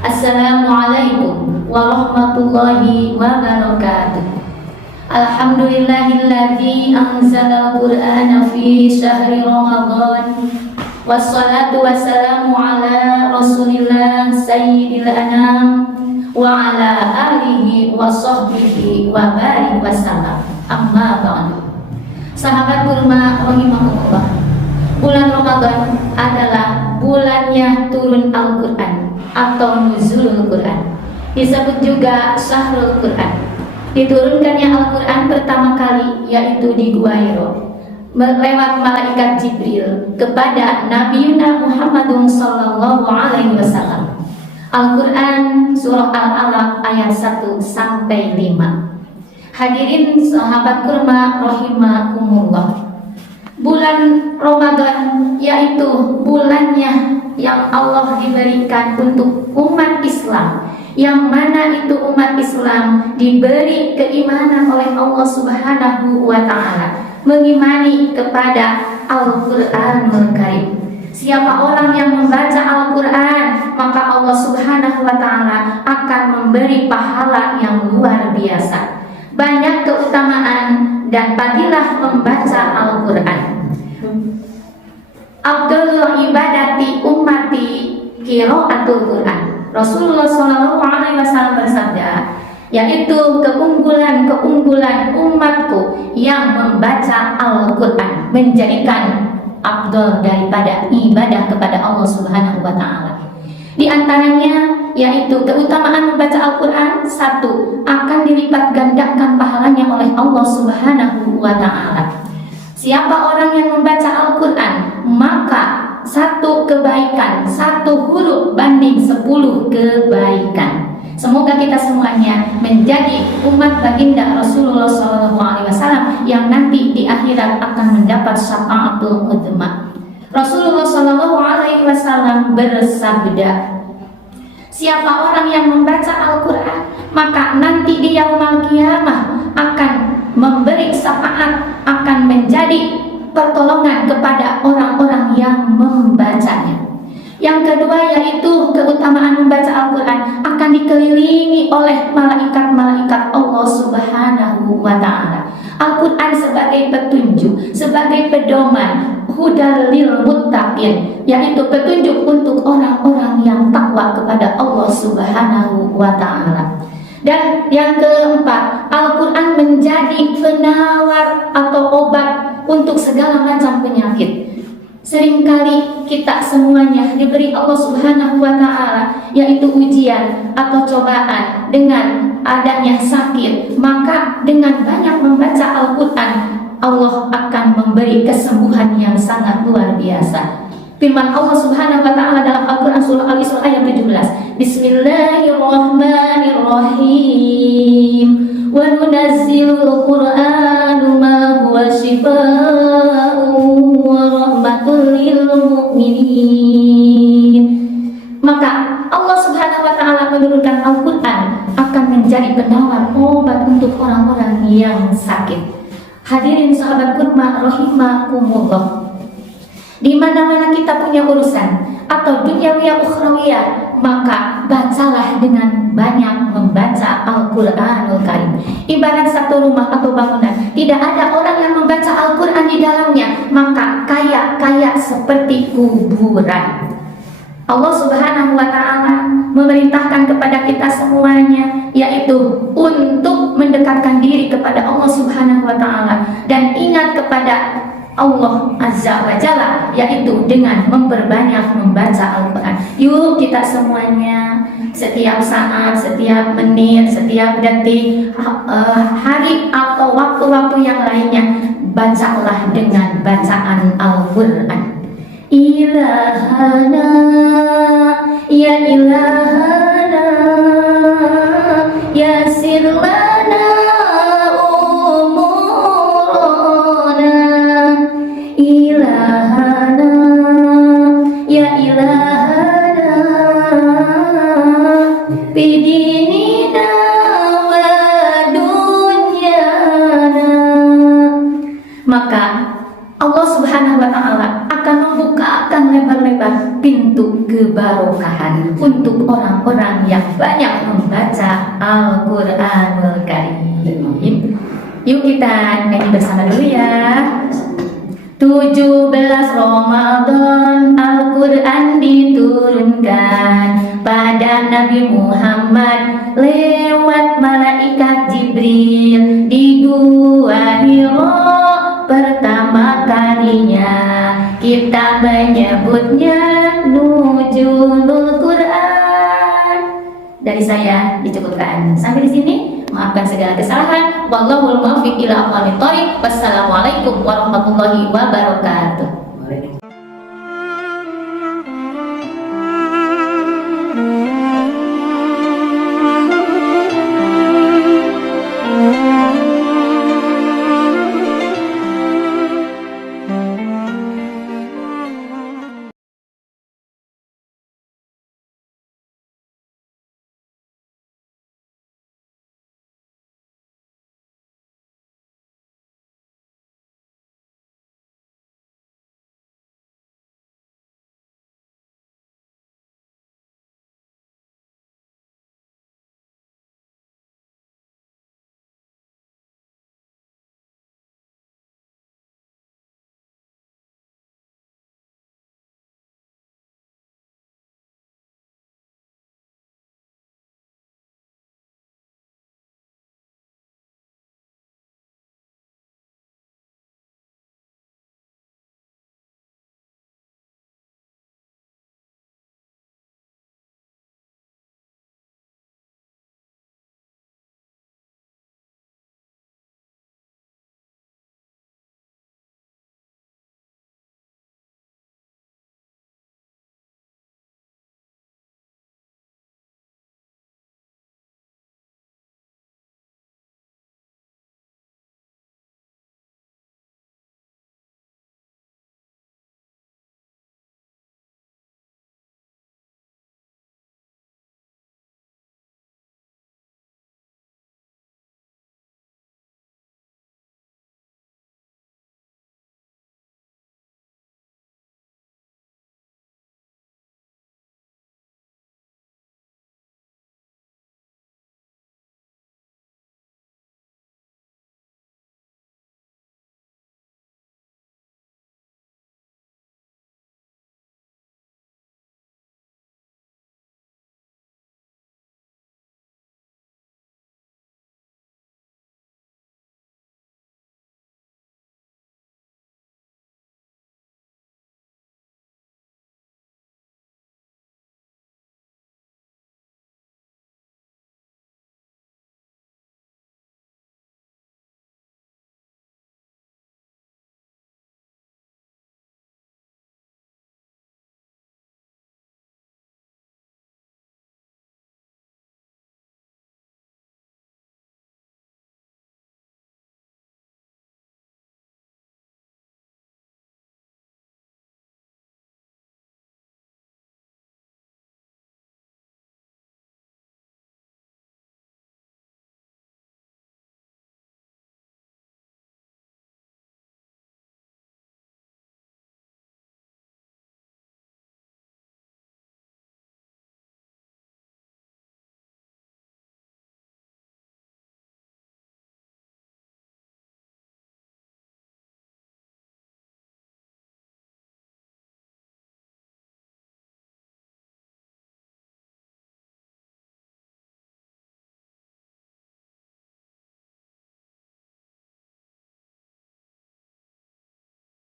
Assalamualaikum warahmatullahi wabarakatuh. Alhamdulillahilladzi anzala al-Qur'ana fi syahri Ramadan. Wassalatu wassalamu ala Rasulillah sayyidil anam wa ala alihi wa sahbihi wa barik wasallam. Amma ba'du. Sahabat kurma rahimahullah, bulan Ramadan adalah bulannya turun Al-Quran atau nuzulul Quran, disebut juga syahrul Quran. Diturunkannya Al-Quran pertama kali yaitu di Gua Hiro lewat malaikat Jibril kepada Nabi Muhammad sallallahu alaihi wasallam. Al-Quran surah Al-Alaq ayat 1 sampai 5. Hadirin sahabat kurma rahimakumullah, bulan Ramadan yaitu bulannya yang Allah diberikan untuk umat Islam, yang mana itu umat Islam diberi keimanan oleh Allah Subhanahu wa Ta'ala, mengimani kepada Al-Quranul Karim. Siapa orang yang membaca Al-Quran, maka Allah Subhanahu wa Ta'ala akan memberi pahala yang luar biasa. Banyak keutamaan dan fadilah membaca Al-Quran. Afdhalul ibadati ummati qiraatul Quran. Rasulullah Shallallahu Alaihi Wasallam bersabda, yaitu keunggulan umatku yang membaca Al-Quran menjadikan afdal daripada ibadah kepada Allah Subhanahu wa Ta'ala. Di antaranya yaitu keutamaan membaca Al-Quran, satu, akan dilipat gandakan pahalanya oleh Allah Subhanahu wa Ta'ala. Siapa orang yang membaca Al-Quran, maka satu kebaikan, satu huruf banding 10 kebaikan. Semoga kita semuanya menjadi umat baginda Rasulullah SAW yang nanti di akhirat akan mendapat syafaatul uzma. Rasulullah SAW bersabda, siapa orang yang membaca Al-Quran, maka nanti di yaumul qiyamah akan memberi syafaat, akan menjadi pertolongan kepada orang-orang yang membacanya. Yang kedua yaitu keutamaan membaca Al-Quran akan dikelilingi oleh malaikat-malaikat Allah Subhanahu wa Ta'ala. Al-Quran sebagai petunjuk, sebagai pedoman, hudal lil muttaqin, yaitu petunjuk untuk orang-orang yang takwa kepada Allah Subhanahu wa Ta'ala. Dan yang keempat, Al-Quran menjadi penawar atau obat untuk segala macam penyakit. Seringkali kita semuanya diberi Allah Subhanahu wa Ta'ala yaitu ujian atau cobaan dengan adanya sakit, maka dengan banyak membaca Al-Quran Allah akan memberi kesembuhan yang sangat luar biasa. Firman Allah Subhanahu wa Ta'ala dalam Al-Quran surah Al-Isra ayat 17, Bismillahirrahmanirrahim, wa nunazzilul Qur'ana ma huwa shifaa'un wa rahmatul lil mu'minin. Maka Allah Subhanahu wa Ta'ala menurunkan Al-Quran akan menjadi penawar obat untuk orang-orang yang sakit. Hadirin sahabat kurma rahimakumullah, di mana-mana kita punya urusan atau duniawiyah ukhrawiyah, maka bacalah dengan banyak membaca Al-Quranul Karim. Ibarat satu rumah atau bangunan, tidak ada orang yang membaca Al-Quran di dalamnya, maka kaya seperti kuburan. Allah Subhanahu wa Ta'ala memerintahkan kepada kita semuanya yaitu untuk mendekatkan diri kepada Allah Subhanahu wa Ta'ala dan ingat kepada Allah Azza wa Jalla, yaitu dengan memperbanyak membaca Al-Quran. Yuk kita semuanya setiap saat, setiap menit, setiap detik, hari atau waktu-waktu yang lainnya, bacalah dengan bacaan Al-Quran. Ilahana ya ilahana yasir lana umurana, ilahana ya ilahana bidinina wa dunyana. Maka Allah Subhanahu wa Ta'ala akan membukakan lebar-lebar pintu pintu kebarokahan untuk orang-orang yang banyak membaca Al-Quranul Karim. Yuk kita nyanyi bersama dulu ya. 17 Ramadan Al-Quran diturunkan pada Nabi Muhammad lewat malaikat Jibril di Gua Hiro pertama kalinya. Kita menyebutnya Nuzulul Quran. Dari saya dicukupkan sampai di sini. Maafkan segala kesalahan. Wallahul muwaffiq ila aqwamit thoriq. Wassalamualaikum warahmatullahi wabarakatuh.